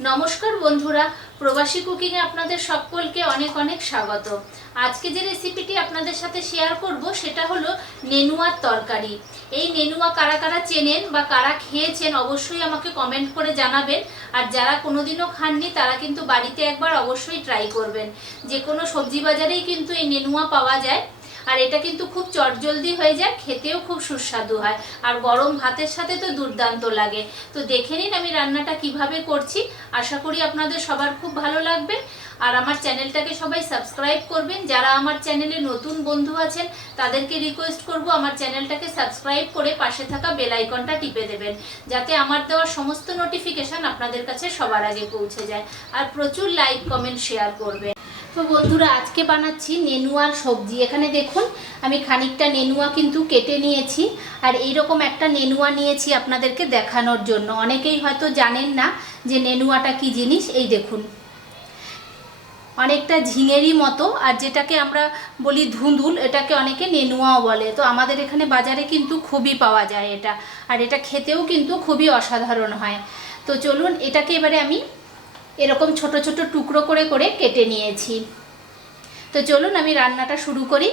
নমস্কার বন্ধুরা, প্রবাসী কুকিংয়ে আপনাদের সকলকে অনেক অনেক স্বাগত। আজকে যে রেসিপিটি আপনাদের সাথে শেয়ার করব সেটা হলো নেনুয়ার তরকারি। এই নেনুয়া কারা কারা চেনেন বা কারা খেয়েছেন অবশ্যই আমাকে কমেন্ট করে জানাবেন। আর যারা কোনোদিনও খাননি তারা কিন্তু বাড়িতে একবার অবশ্যই ট্রাই করবেন। যে কোনো সবজি বাজারেই কিন্তু এই নেনুয়া পাওয়া যায়। আর এটা কিন্তু খুব চটজলদি হয়ে যায়, খেতেও খুব সুস্বাদু হয়, আর গরম ভাতের সাথে তো দুর্দান্ত লাগে। তো দেখে নিন আমি রান্নাটা কিভাবে করছি। আশা করি আপনাদের সবার খুব ভালো লাগবে। আর আমার চ্যানেলটাকে সবাই সাবস্ক্রাইব করবেন। যারা আমার চ্যানেলে নতুন বন্ধু আছেন তাদেরকে রিকোয়েস্ট করব আমার চ্যানেলটাকে সাবস্ক্রাইব করে পাশে থাকা বেল আইকনটা টিপে দেবেন, যাতে আমার দেওয়ার সমস্ত নোটিফিকেশান আপনাদের কাছে সবার আগে পৌঁছে যায়। আর প্রচুর লাইক, কমেন্ট, শেয়ার করবেন। তো বন্ধুরা, আজকে বানাচ্ছি নেনুয়ার সবজি। এখানে দেখুন আমি খানিকটা নেনুয়া কিন্তু কেটে নিয়েছি, আর এইরকম একটা নেনুয়া নিয়েছি আপনাদেরকে দেখানোর জন্য। অনেকেই হয়তো জানেন না যে নেনুয়াটা কি জিনিস। এই দেখুন, অনেকটা ঝিঙেরই মতো, আর যেটাকে আমরা বলি ধুঁদুল, এটাকে অনেকে নেনুয়াও বলে। তো আমাদের এখানে বাজারে কিন্তু খুবই পাওয়া যায় এটা, আর এটা খেতেও কিন্তু খুবই অসাধারণ হয়। তো চলুন, এটাকে এবারে আমি এরকম ছোট ছোট টুকরো করে করে কেটে নিয়েছি। তো চলুন আমি রান্নাটা শুরু করি।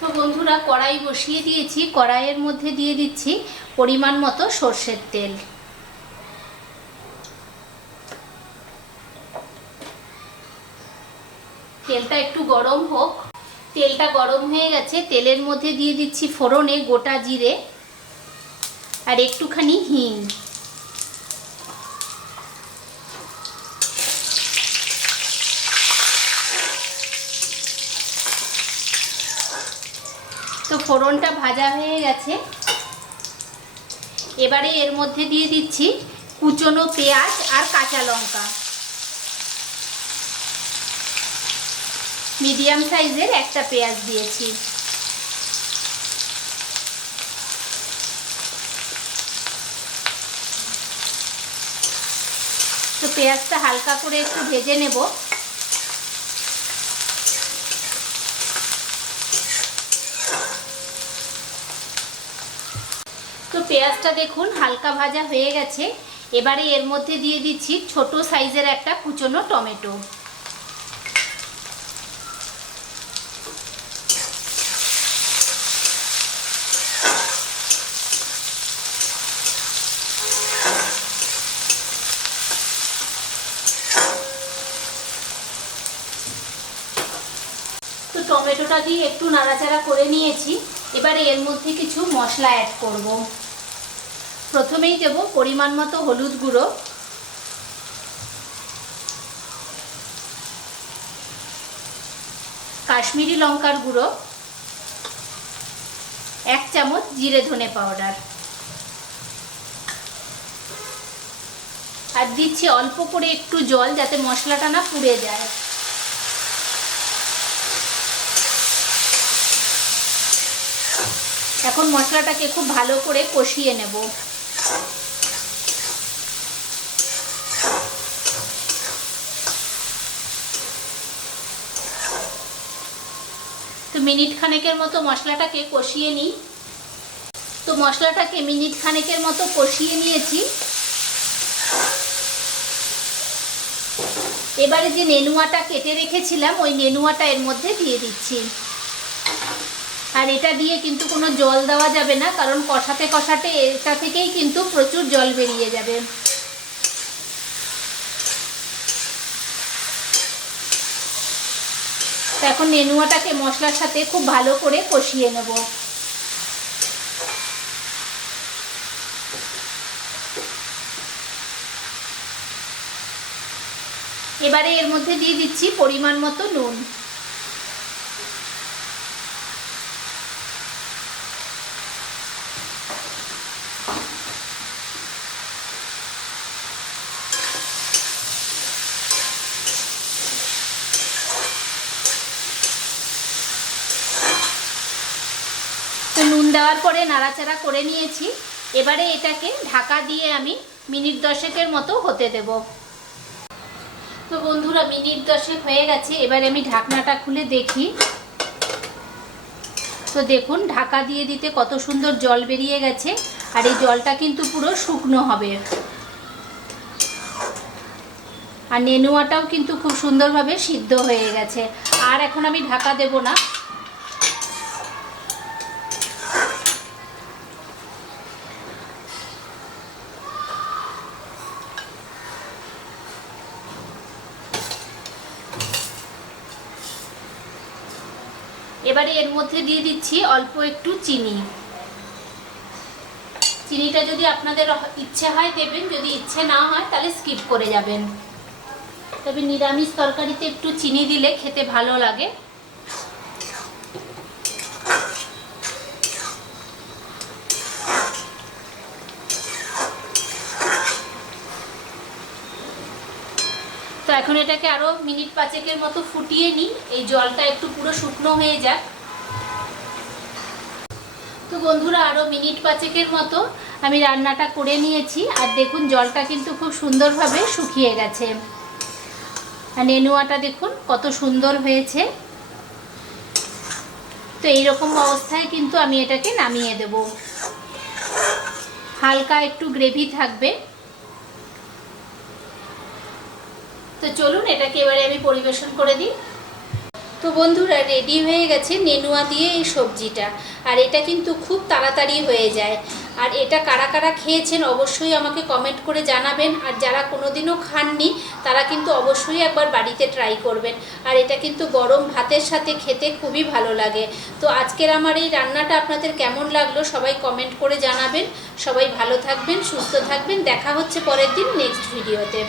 তো বন্ধুরা, কড়াই বসিয়ে দিয়েছি। কড়াইয়ের মধ্যে দিয়ে দিচ্ছি পরিমাণ মতো সর্ষের তেল। তেলটা একটু গরম হোক। তেলটা গরম হয়ে গেছে। তেলের মধ্যে দিয়ে দিচ্ছি ফোড়নে গোটা জিরে আর একটুখানি হিং। তো ফোড়নটা ভাজা হয়ে গেছে। এবারে এর মধ্যে দিয়ে দিচ্ছি কুচনো পেঁয়াজ আর কাঁচা লঙ্কা। মিডিয়াম সাইজের একটা পেঁয়াজ দিয়েছি। তো পেঁয়াজটা হালকা করে একটু ভেজে নেব। তো পেঁয়াজটা দেখুন হালকা ভাজা হয়ে গেছে। এবারে এর মধ্যে দিয়ে দিচ্ছি ছোট সাইজের একটা কুচনো টমেটো। তো টমেটোটা দিয়ে একটু নাড়াচাড়া করে নিয়েছি। এবারে এর মধ্যে কিছু মশলা অ্যাড করব। প্রথমেই দেব পরিমাণ মতো হলুদ গুঁড়ো, কাশ্মীরি লঙ্কার গুঁড়ো, 1 চামচ জিরে ধনে পাউডার, আর দিচ্ছি অল্প করে একটু জল, যাতে মশলাটা না পুড়ে যায়। এখন মশলাটাকে খুব ভালো করে কষিয়ে নেব। তো মিনিট খানেকের মতো মশলাটাকে কষিয়ে নিই। তো মশলাটাকে মিনিট খানেকের মতো কষিয়ে নিয়েছি। এবারে যে নেনুয়াটা কেটে রেখেছিলাম ওই নেনুয়াটা এর মধ্যে দিয়ে দিচ্ছি। আর এটা দিয়ে কিন্তু কোনো জল দেওয়া যাবে না, কারণ কষাতে কষাতে এটা থেকেই কিন্তু প্রচুর জল বেরিয়ে যাবে। এখন নেনুয়াটাকে মশলার সাথে খুব ভালো করে কষিয়ে নেব। এবারে এর মধ্যে দিয়ে দিচ্ছি পরিমাণ মতো নুন। তো নুন দেওয়ার পরে নাড়াচাড়া করে নিয়েছি। এবারে এটাকে ঢাকা দিয়ে আমি মিনিট 10 মতো হতে দেব। তো বন্ধুরা, মিনিট 10 হয়ে গেছে। এবারে আমি ঢাকনাটা খুলে দেখি। তো দেখুন ঢাকা দিয়ে দিতে কত সুন্দর জল বেরিয়ে গেছে, আর এই জলটা কিন্তু পুরো শুকনো হবে। আর নেনুয়াটাও কিন্তু খুব সুন্দরভাবে সিদ্ধ হয়ে গেছে। আর এখন আমি ঢাকা দেব না। এবারে এর মধ্যে দিয়ে দিচ্ছি অল্প একটু চিনি। চিনিটা যদি আপনাদের ইচ্ছে হয় দেবেন, যদি ইচ্ছে না হয় তাহলে স্কিপ করে যাবেন। তবে নিরামিষ তরকারিতে একটু চিনি দিলে খেতে ভালো লাগে। তো এখন এটাকে আরো মিনিট 5 মতো ফুটিয়ে নিই, এই জলটা একটু পুরো শুকনো হয়ে যাক। তো বন্ধুরা আরো মিনিট 5 মতো আমি রান্নাটা করে নিয়েছি। আর দেখুন জলটা কিন্তু খুব সুন্দরভাবে শুকিয়ে গেছে। আর নেনুয়াটা দেখুন কত সুন্দর হয়েছে। তো এইরকম অবস্থায় কিন্তু আমি এটাকে নামিয়ে দেব। হালকা একটু গ্রেভি থাকবে। তো চলুন এটাকে এবারে আমি পরিবেশন করে দিই। তো বন্ধুরা রেডি হয়ে গেছে নেনুয়া দিয়ে এই সবজিটা। আর এটা কিন্তু খুব তাড়াতাড়ি হয়ে যায়। আর এটা কারা কারা খেয়েছেন অবশ্যই আমাকে কমেন্ট করে জানাবেন। আর যারা কোনোদিনও খাননি তারা কিন্তু অবশ্যই একবার বাড়িতে ট্রাই করবেন। আর এটা কিন্তু গরম ভাতের সাথে খেতে খুবই ভালো লাগে। তো আজকের আমার এই রান্নাটা আপনাদের কেমন লাগলো সবাই কমেন্ট করে জানাবেন। সবাই ভালো থাকবেন, সুস্থ থাকবেন। দেখা হচ্ছে পরের দিন নেক্সট ভিডিওতে।